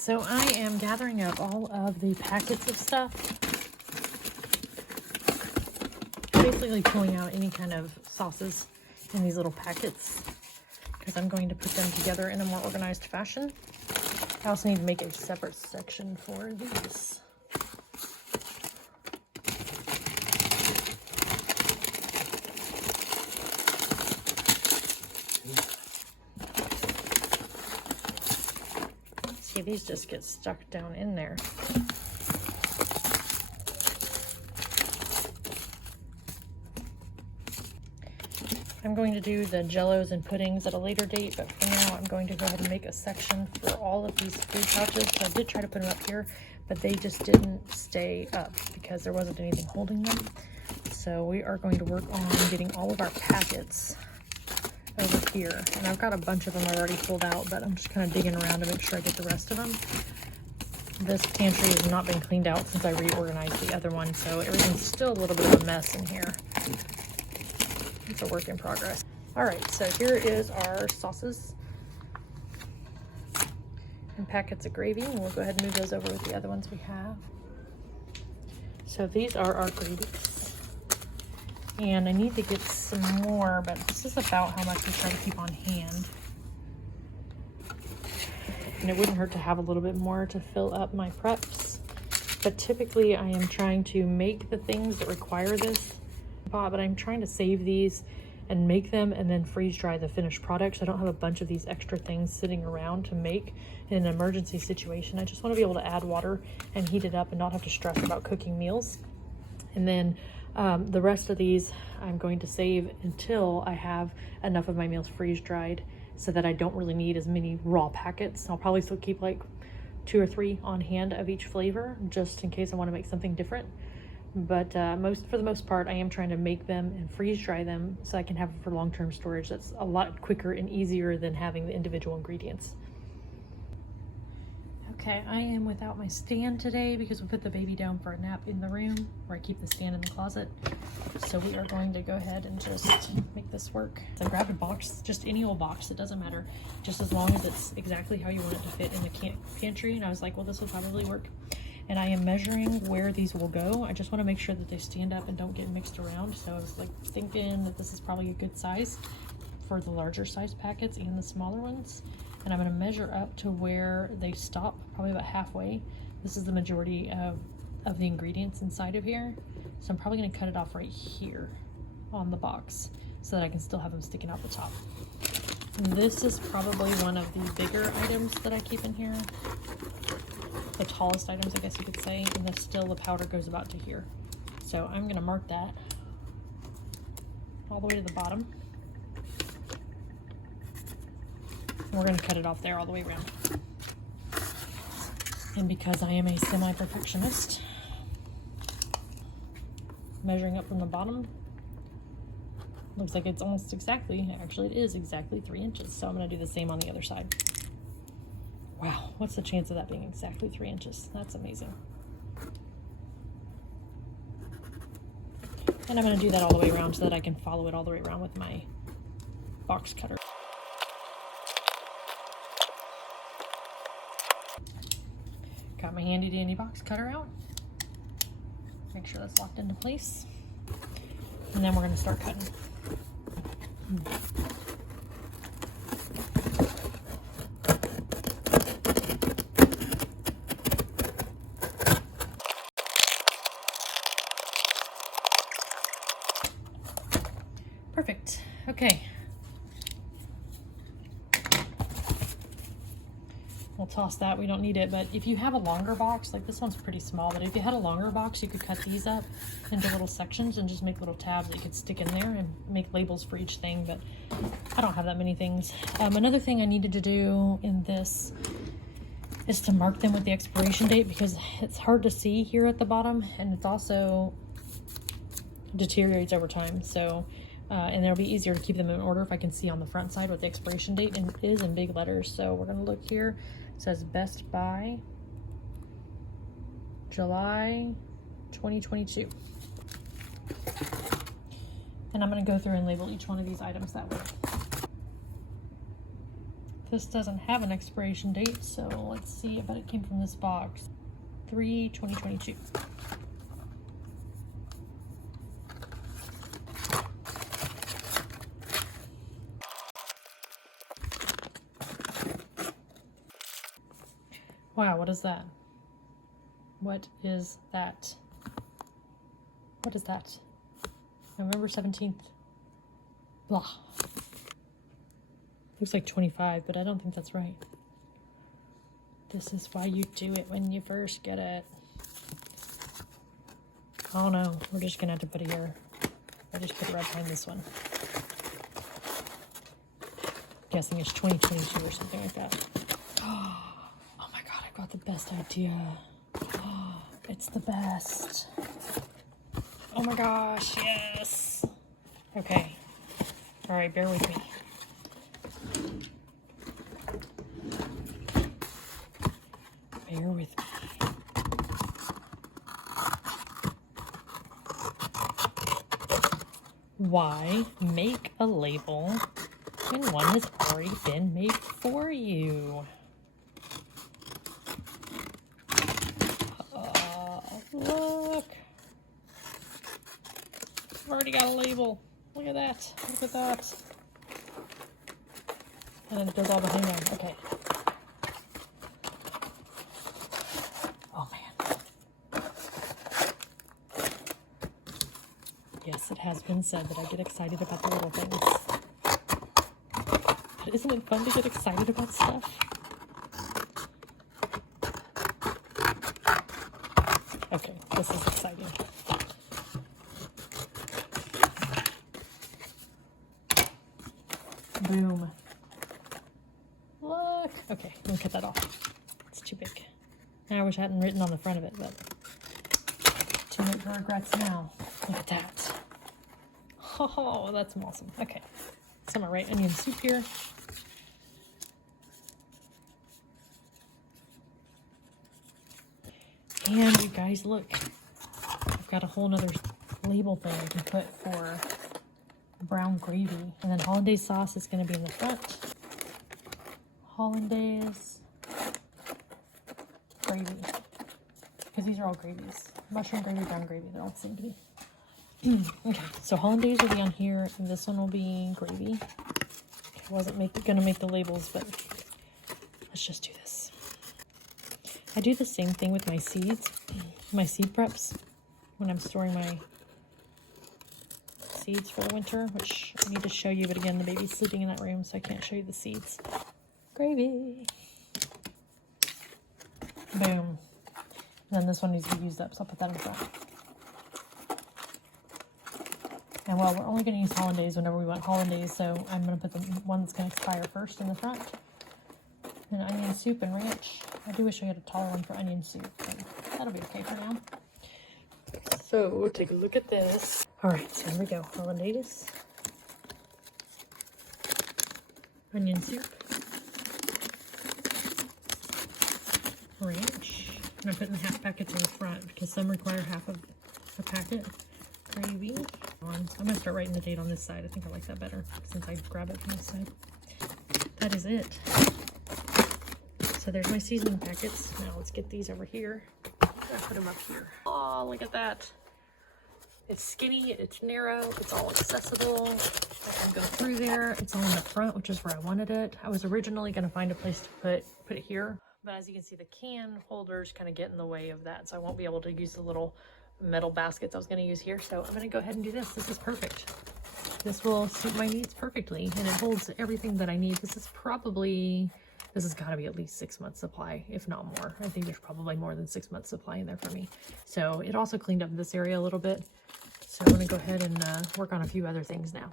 So I am gathering up all of the packets of stuff, basically pulling out any kind of sauces in these little packets because I'm going to put them together in a more organized fashion. I also need to make a separate section for these. See, these just get stuck down in there. I'm going to do the jellos and puddings at a later date, but for now I'm going to go ahead and make a section for all of these food pouches. So I did try to put them up here, but they just didn't stay up because there wasn't anything holding them. So we are going to work on getting all of our packets over here. And I've got a bunch of them already pulled out, but I'm just kind of digging around to make sure I get the rest of them. This pantry has not been cleaned out since I reorganized the other one, so everything's still a little bit of a mess in here. It's a work in progress. All right, so here is our sauces and packets of gravy, and we'll go ahead and move those over with the other ones we have. So these are our gravies, and I need to get some more, but this is about how much we try to keep on hand. And it wouldn't hurt to have a little bit more to fill up my preps, but typically I am trying to make the things that require this, but I'm trying to save these and make them and then freeze dry the finished product. So I don't have a bunch of these extra things sitting around to make in an emergency situation. I just want to be able to add water and heat it up and not have to stress about cooking meals. And then the rest of these I'm going to save until I have enough of my meals freeze dried so that I don't really need as many raw packets. I'll probably still keep like 2 or 3 on hand of each flavor just in case I want to make something different. But for the most part, I am trying to make them and freeze dry them so I can have them for long-term storage. That's a lot quicker and easier than having the individual ingredients. Okay, I am without my stand today because we put the baby down for a nap in the room where I keep the stand in the closet. So we are going to go ahead and just make this work. So I grabbed a box, just any old box, it doesn't matter, just as long as it's exactly how you want it to fit in the pantry. And I was like, well, this will probably work. And I am measuring where these will go. I just want to make sure that they stand up and don't get mixed around. So I was like thinking that this is probably a good size for the larger size packets and the smaller ones. And I'm going to measure up to where they stop, probably about halfway. This is the majority of the ingredients inside of here. So I'm probably going to cut it off right here on the box so that I can still have them sticking out the top. And this is probably one of the bigger items that I keep in here. The tallest items, I guess you could say, and then still the powder goes about to here. So I'm going to mark that all the way to the bottom. And we're going to cut it off there all the way around. And because I am a semi-perfectionist, measuring up from the bottom, looks like it's almost exactly, actually it is exactly 3 inches. So I'm going to do the same on the other side. Wow, what's the chance of that being exactly 3 inches? That's amazing. And I'm going to do that all the way around so that I can follow it all the way around with my box cutter. Got my handy dandy box cutter out. Make sure that's locked into place. And then we're going to start cutting. Perfect. Okay. We'll toss that. We don't need it, but if you have a longer box, like this one's pretty small, but if you had a longer box, you could cut these up into little sections and just make little tabs that you could stick in there and make labels for each thing, but I don't have that many things. Another thing I needed to do in this is to mark them with the expiration date because it's hard to see here at the bottom, and it's also deteriorates over time. So and it'll be easier to keep them in order if I can see on the front side what the expiration date is in big letters. So we're going to look here. It says Best Buy, July 2022. And I'm going to go through and label each one of these items that way. This doesn't have an expiration date, so let's see. I bet it came from this box. 3/2022. Wow, what is that? What is that? What is that? November 17th. Blah. Looks like 25, but I don't think that's right. This is why you do it when you first get it. Oh no, we're just gonna have to put it here. I just put it right behind this one. Guessing it's 2022 or something like that. Oh my god, I've got the best idea. It's the best. Oh my gosh, yes. Okay. All right, bear with me. Bear with me. Why make a label when one has already been made for you? Look. I've already got a label. Look at that. Look at that. And then it goes all behind there. Okay. Oh man. Yes, it has been said that I get excited about the little things. But isn't it fun to get excited about stuff? Okay, this is exciting. Boom. Look. Okay, I'm gonna cut that off. It's too big. I wish I hadn't written on the front of it, but too late for regrets now. Look at that. Oh, that's awesome. Okay, so I'm gonna write onion soup here. And you guys, look, I've got a whole nother label thing I can put for brown gravy. And then hollandaise sauce is going to be in the front. Hollandaise gravy. Because these are all gravies. Mushroom gravy, brown gravy, they're all the same to me. Okay, so hollandaise will be on here, and this one will be gravy. I wasn't going to make the labels, but let's just do this. I do the same thing with my seeds, my seed preps, when I'm storing my seeds for the winter, which I need to show you, but again, the baby's sleeping in that room, so I can't show you the seeds. Gravy. Boom. And then this one needs to be used up, so I'll put that in front. And well, we're only going to use hollandaise whenever we want hollandaise, so I'm going to put the one that's going to expire first in the front. And onion soup and ranch. I do wish I had a taller one for onion soup, but that'll be okay for now. So, take a look at this. Alright, so here we go. Hollandaise. Onion soup. Ranch. And I'm putting half packets in the front because some require half of a packet. Gravy. I'm going to start writing the date on this side. I think I like that better since I grab it from this side. That is it. So there's my seasoning packets. Now let's get these over here. I put them up here. Oh, look at that. It's skinny, it's narrow, it's all accessible. I can go through there. It's all in the front, which is where I wanted it. I was originally going to find a place to put it here. But as you can see, the can holders kind of get in the way of that. So I won't be able to use the little metal baskets I was going to use here. So I'm going to go ahead and do this. This is perfect. This will suit my needs perfectly. And it holds everything that I need. This has got to be at least 6 months supply, if not more. I think there's probably more than 6 months supply in there for me. So it also cleaned up this area a little bit. So I'm going to go ahead and work on a few other things now.